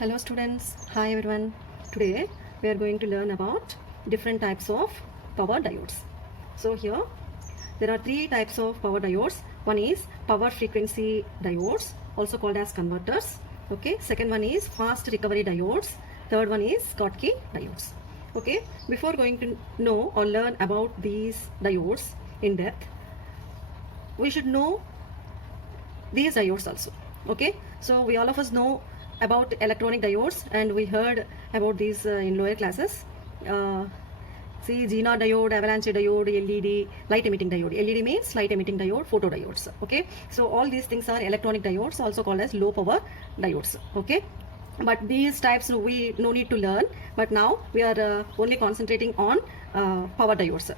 Hello students, hi everyone. Today we are going to learn about different types of power diodes. So here there are three types of power diodes. One is power frequency diodes, also called as converters. Okay, second one is fast recovery diodes. Third one is Schottky diodes. Okay, before going to know or learn about these diodes in depth, we should know these diodes also. Okay, so we all of us know about electronic diodes and we heard about these in lower classes. See, Zener diode, avalanche diode, LED, light emitting diode. LED means light emitting diode, photodiodes. Okay, so all these things are electronic diodes, also called as low power diodes. Okay, but these types we no need to learn, but now we are only concentrating on power diodes.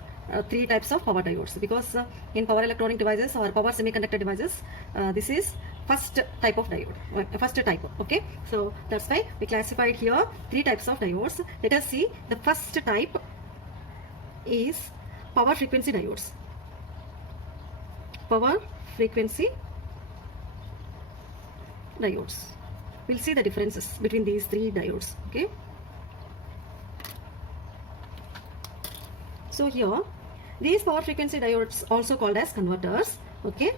Three types of power diodes, because in power electronic devices or power semiconductor devices, this is first type of diode, first type. Okay, so that's why we classified here three types of diodes. Let us see. The first type is power frequency diodes. Power frequency diodes. We'll see the differences between these three diodes. Okay, so here these power frequency diodes, also called as converters. Okay,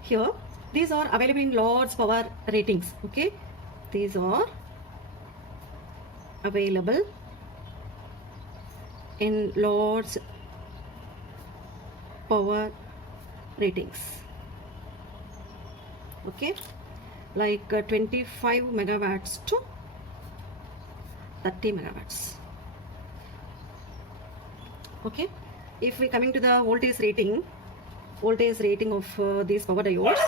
here these are available in large power ratings. Okay, these are available in large power ratings. Okay, like 25 megawatts to 30 megawatts. Okay, if we coming to the voltage rating of these power diodes,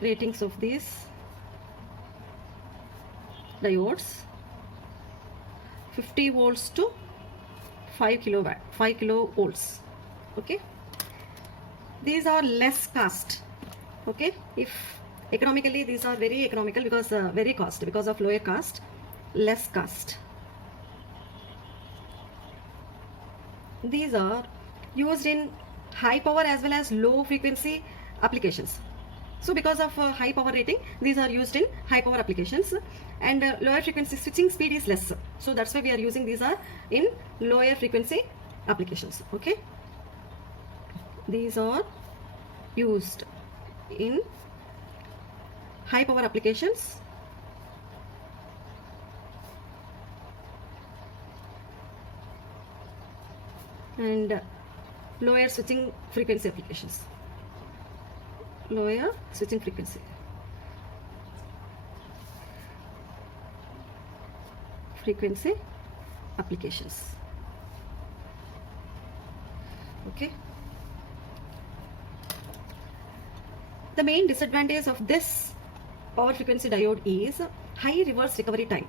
ratings of these diodes, 50 volts to 5 kilovolts. Okay, these are less cost. Okay, if economically these are very economical, because very cost, because of lower cost, less cost. These are used in high power as well as low frequency applications. So because of high power rating, these are used in high power applications, and lower frequency switching speed is less. So that's why we are using these are in lower frequency applications. Okay, these are used in high power applications and lower switching frequency applications. Lower switching frequency applications. Okay, the main disadvantage of this power frequency diode is high reverse recovery time.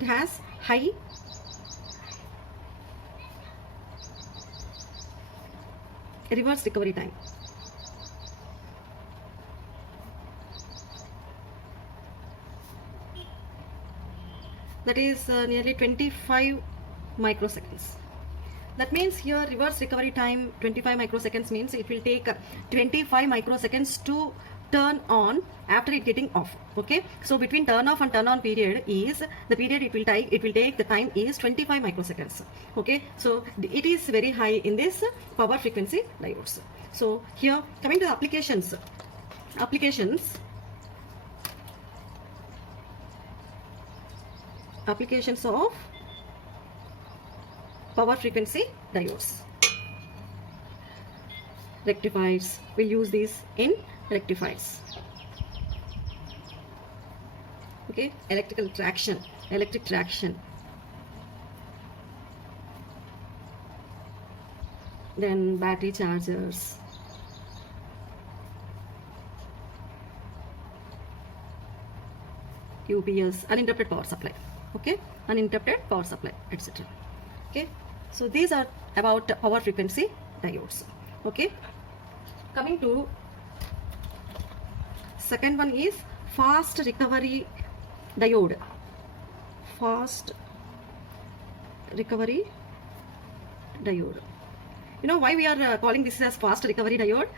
It has high reverse recovery time. That is nearly 25 microseconds. That means here reverse recovery time 25 microseconds means it will take 25 microseconds to turn on after it getting off. Okay, so between turn off and turn on period is the period it will take the time is 25 microseconds. Okay, so it is very high in this power frequency diodes. So here coming to the applications of power frequency diodes. Rectifiers, we'll use these in rectifiers. Okay, electric traction, then battery chargers, UPS, uninterrupted power supply. Okay, uninterrupted power supply, etc. Okay, so these are about power frequency diodes. Okay, coming to second one is fast recovery diode. Fast recovery diode. You know why we are calling this as fast recovery diode?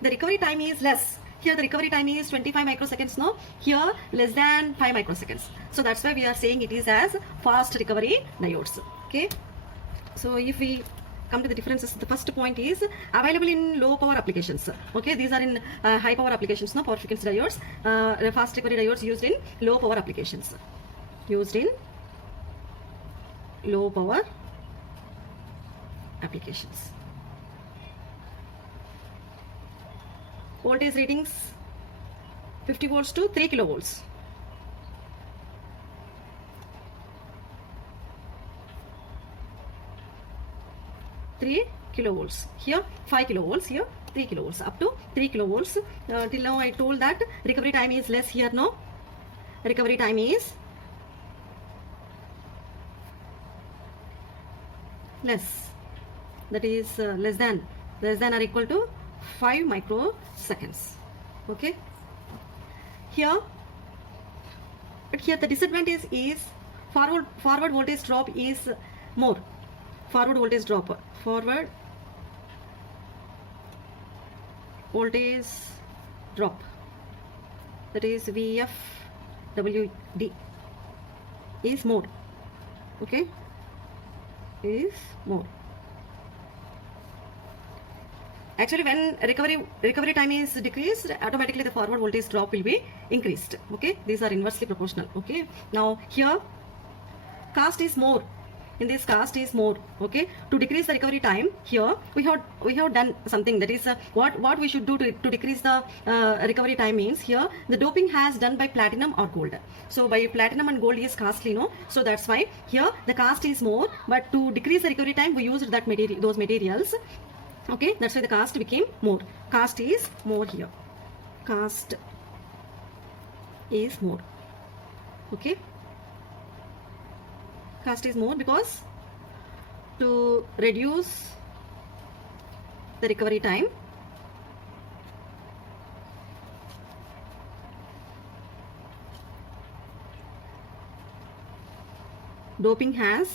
The recovery time is less Here the recovery time is 25 microseconds. No, here less than 5 microseconds. So that's why we are saying it is as fast recovery diodes. Okay. So if we come to the differences, the first point is available in low power applications. Okay, these are in high power applications. No, power frequency diodes, fast recovery diodes used in low power applications. Used in low power applications. Voltage ratings 50 volts to 3 kilovolts. Kilovolts. Here 5 kilovolts, here 3 kilovolts, up to 3 kilovolts. Till now I told that recovery time is less here. No, recovery time is less, that is less than or equal to 5 microseconds. Okay, here, but here the disadvantage is forward voltage drop is more. Forward voltage drop, that is VFWD is more. Okay, is more. Actually, when recovery time is decreased, automatically the forward voltage drop will be increased. Okay, these are inversely proportional. Okay, now here cost is more. In this cost is more. Okay, to decrease the recovery time, here we have done something, that is what we should do to decrease the recovery time means, here the doping has done by platinum or gold. So by platinum and gold is costly, no, so that's why here the cost is more, but to decrease the recovery time we used that those materials. Okay, that's why the cost became more. Cost is more here. Cost is more. Okay, cost is more because to reduce the recovery time, doping has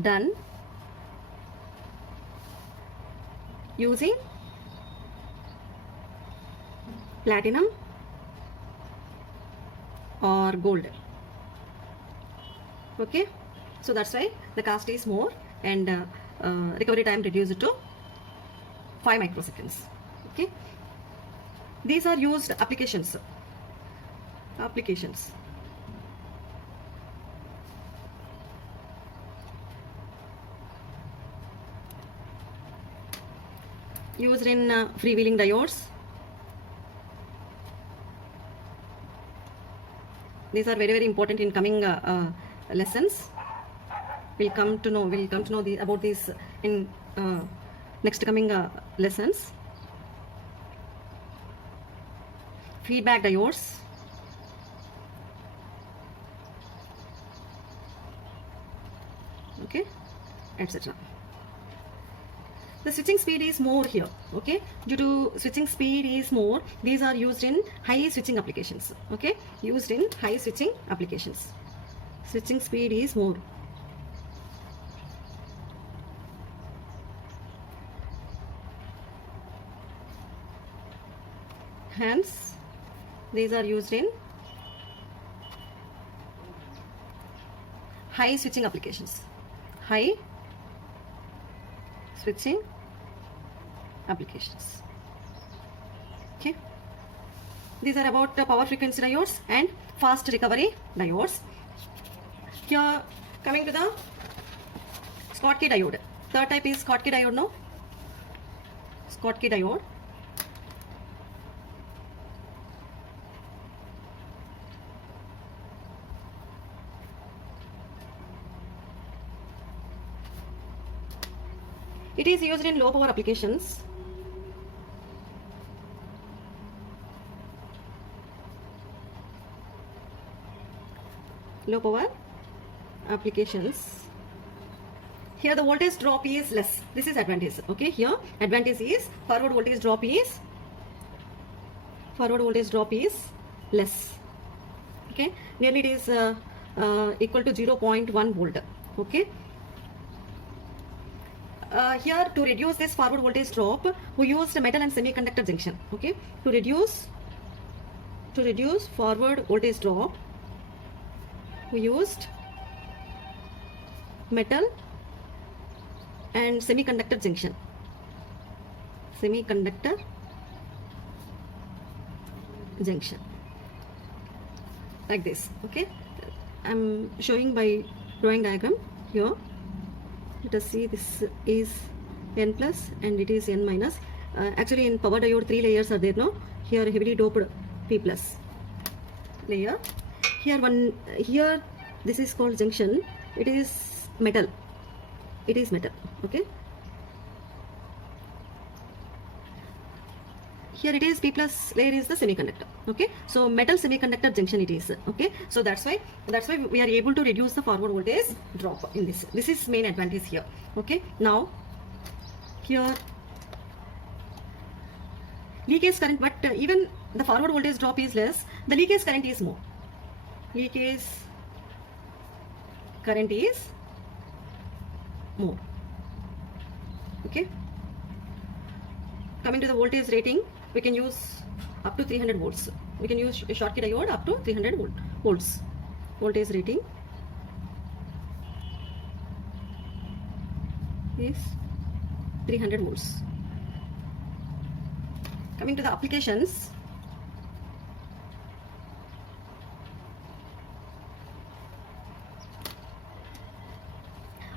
done using platinum or gold. Okay, so that's why the cost is more and recovery time reduced to 5 microseconds. Okay, these are used applications. Used in freewheeling diodes. These are very important in coming lessons. We'll come to know about these in next coming lessons. Feedback diodes. Okay, etc. The switching speed is more here. Okay, due to switching speed is more, these are used in high switching applications. Okay, used in high switching applications. Switching speed is more. Hence, these are used in high switching applications. High switching applications. Okay, these are about power frequency diodes and fast recovery diodes. Here, coming to the Schottky diode. Third type is Schottky diode. No, Schottky diode. It is used in low power applications. Low power applications. Here the voltage drop is less. This is advantage. Okay, here advantage is forward voltage drop is less. Okay, nearly it is equal to 0.1 volt. Okay. here to reduce this forward voltage drop, we used a metal and semiconductor junction. Okay, to reduce forward voltage drop, we used metal and semiconductor junction. Like this. Okay, I'm showing by drawing diagram here. Let us see, this is N plus and it is N minus. Actually in power diode 3 layers are there, no? Here heavily doped P plus layer. Here this is called junction. It is metal. Okay. Here it is P plus layer is the semiconductor. Okay, so metal semiconductor junction it is. Okay, so that's why we are able to reduce the forward voltage drop in this. This is main advantage here. Okay, now here leakage current, but even the forward voltage drop is less, the leakage current is more. Leakage current is more. Okay, coming to the voltage rating, we can use up to 300 volts. We can use a Schottky diode up to 300 volts. Voltage rating is 300 volts. Coming to the applications,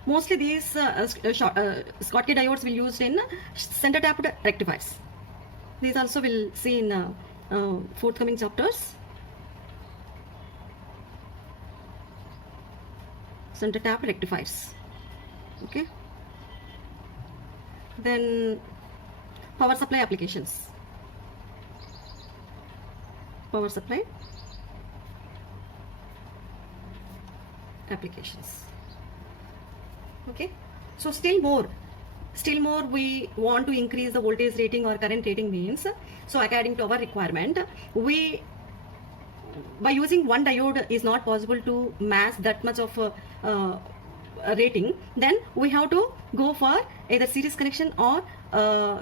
mostly these Schottky diodes will used in center tapped rectifiers. These also we'll see in forthcoming chapters. Center tap rectifiers. Okay. Then power supply applications. Power supply applications. Okay. So still more we want to increase the voltage rating or current rating means, so according to our requirement, by using one diode is not possible to match that much of a rating. Then we have to go for either series connection or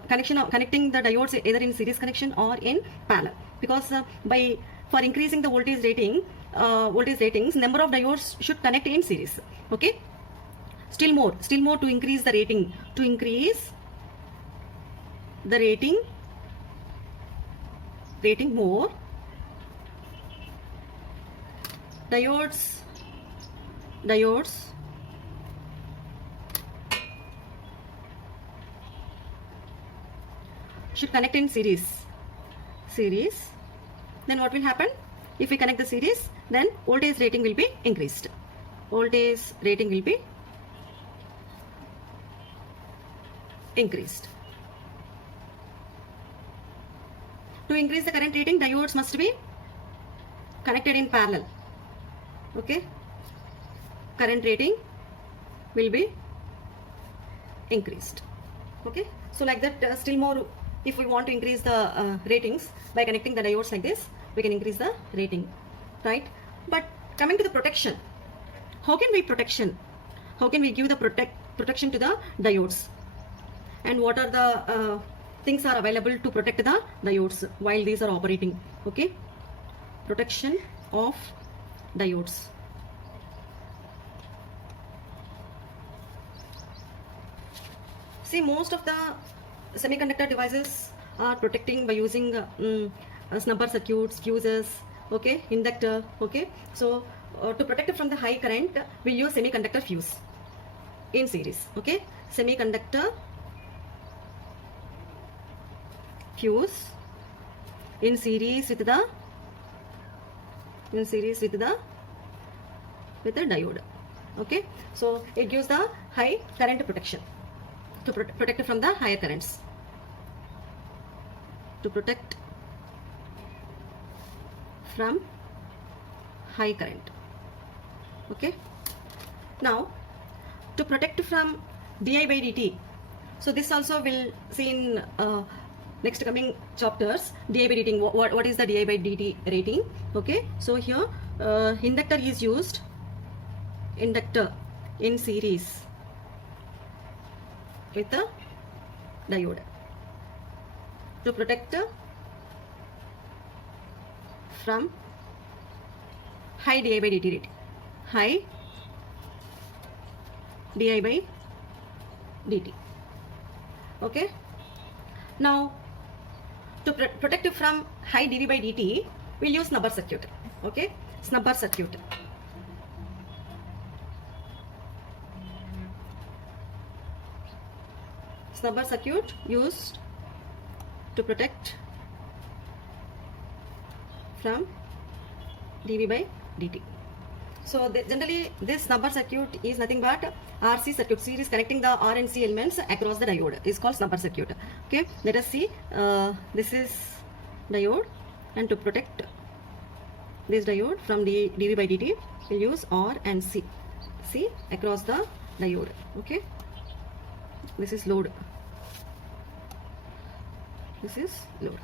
connecting the diodes either in series connection or in parallel, because for increasing the voltage ratings, number of diodes should connect in series. Okay. Still more to increase the rating, rating more, diodes should connect in series. Then what will happen? If we connect the series, then voltage rating will be increased. To increase the current rating, diodes must be connected in parallel. Okay, current rating will be increased. Okay, so like that, still more, if we want to increase the ratings by connecting the diodes like this, we can increase the rating, right? But coming to the protection, how can we give the protection to the diodes, and what are the things are available to protect the diodes while these are operating? Okay, protection of diodes. See, most of the semiconductor devices are protecting by using snubber circuits, fuses, okay, inductor. Okay, so to protect it from the high current, we'll use semiconductor fuse in series. Okay, semiconductor fuse in series with the diode. Okay, so it gives the high current protection, to protect it from the higher currents, to protect from high current. Okay, now to protect from di by dt, so this also will see in next coming chapters. Di by dt, what is the di by dt rating? Okay, so here inductor is used, inductor in series with the diode to protect from high di by dt rate. High di by dt. Okay. Now, to protect it from high dV by dt, we'll use snubber circuit. Okay, snubber circuit. Snubber circuit used to protect from dV by dt. So generally this snubber circuit is nothing but RC circuit, series connecting the R and C elements across the diode is called snubber circuit. Okay, let us see. This is diode, and to protect this diode from the dV by dt, we use R and C across the diode. Okay, this is load. This is load.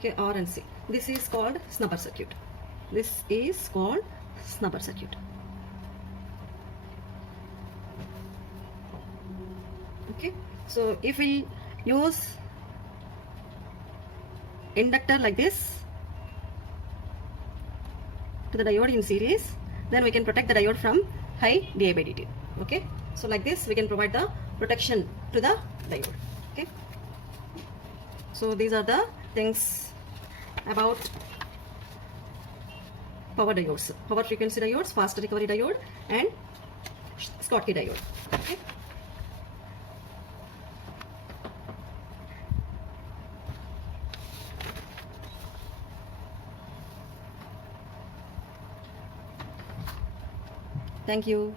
Okay, R and C. This is called snubber circuit. This is called snubber circuit. Okay, so if we use inductor like this to the diode in series, then we can protect the diode from high di by dt. Okay, so like this we can provide the protection to the diode. Okay, so these are the things about power diodes, power frequency diodes, fast recovery diode, and Schottky diode. Okay. Thank you.